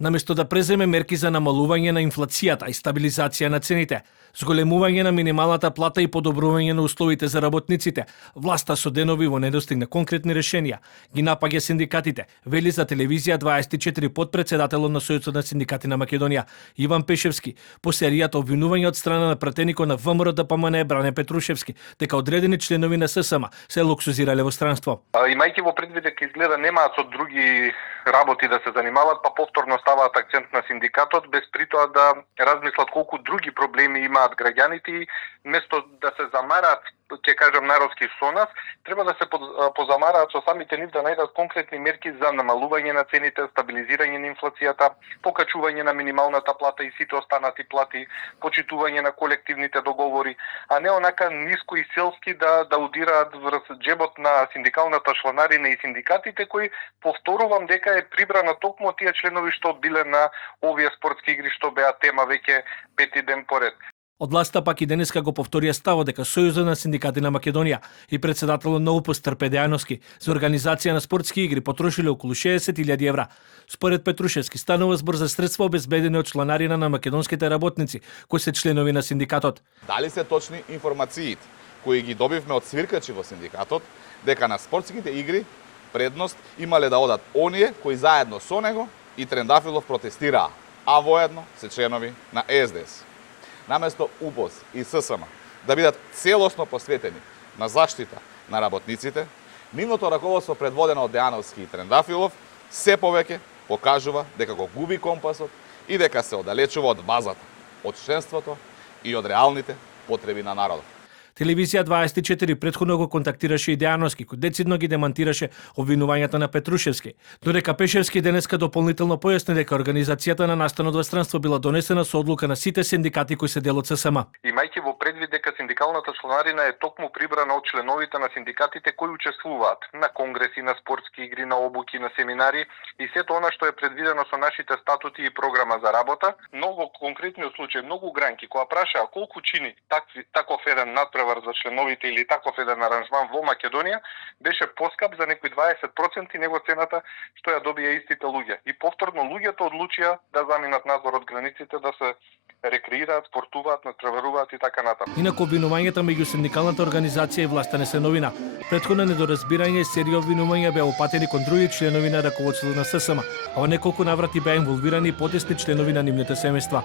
Наместо да преземе мерки за намалување на инфлацијата и стабилизација на цените, зголемување на минималната плата и подобрување на условите за работниците, власта со денови во недостиг на конкретни решенија ги напаѓа синдикатите, вели за телевизија 24 подпредседателот на Сојузот на синдикати на Македонија Иван Пешевски по серијата обвинувања од страна на пратеникот на ВМРО ДПМН Бране Петрушевски дека одредени членови на ССМ се луксузирале во странство. Имајќи во предвид дека изгледа немаат со други работи да се занимаваат, па повторно ставаат акцент на синдикатот, без притоа да размислат колку други проблеми имаат граѓаните и место да се замараат, ќе кажам народски со нас, треба да се позамараат со самите нив да најдат конкретни мерки за намалување на цените, стабилизирање на инфлацијата, покачување на минималната плата и сите останати плати, почитување на колективните договори, а не онака ниско и селски да удираат врз џебот на синдикалната чланарина и синдикатите кои повторувам дека е прибрана токму од тие членови што биле на овие спортски игри што беа тема веќе пети ден поред. Од власта пак и денеска го повторија ставот дека Сојузот на синдикати на Македонија и председателот на УПС Трпе Дејановски за организација на спортски игри потрошиле околу 60.000 евра. Според Петрушевски станува збор за средства обезбедени од чланарина на македонските работници кои се членови на синдикатот. Дали се точни информациите кои ги добивме од свиркачи во синдикатот дека на спортските игри предност имале да одат оние кои заедно со него и Трендафилов протестираа, а воедно се членови на СДС. Наместо УПС и ССМ да бидат целосно посветени на заштита на работниците, нивното раководство предводено од Дејановски и Трендафилов се повеќе покажува дека го губи компасот и дека се оддалечува од базата, од членството и од реалните потреби на народот. Телевизија 24 претходно го контактираше и Дејановски, кој децидно ги демантираше обвинувањата на Петрушевски, додека Пешевски денеска дополнително појасни дека организацијата на настанот во странство била донесена со одлука на сите синдикати кои се дел од ССМ. Имајќи во предвид дека синдикалната чланарина е токму прибрана од членовите на синдикатите кои учествуваат на конгреси, на спортски игри, на обуки, на семинари и сето она што е предвидено со нашите статути и програма за работа, но во конкретниот случај многу гранки која прашаа колку чини таков еден надпревар за членовите или таков еден аранжман во Македонија, беше поскап за некои 20% него цената што ја добија истите луѓе. И повторно луѓето одлучија да заминат надвор од границите, да се рекреираат, спортуваат, натпреваруваат и така натаму. Инаку обвинувањата меѓу синдикалната организација и власта не се новина. Претходно недоразбирање и серија обвинувања беа упатени кон други членови на раководството на ССМ, а во неколку наврати беа инволвирани потесни членови на нивните семејства.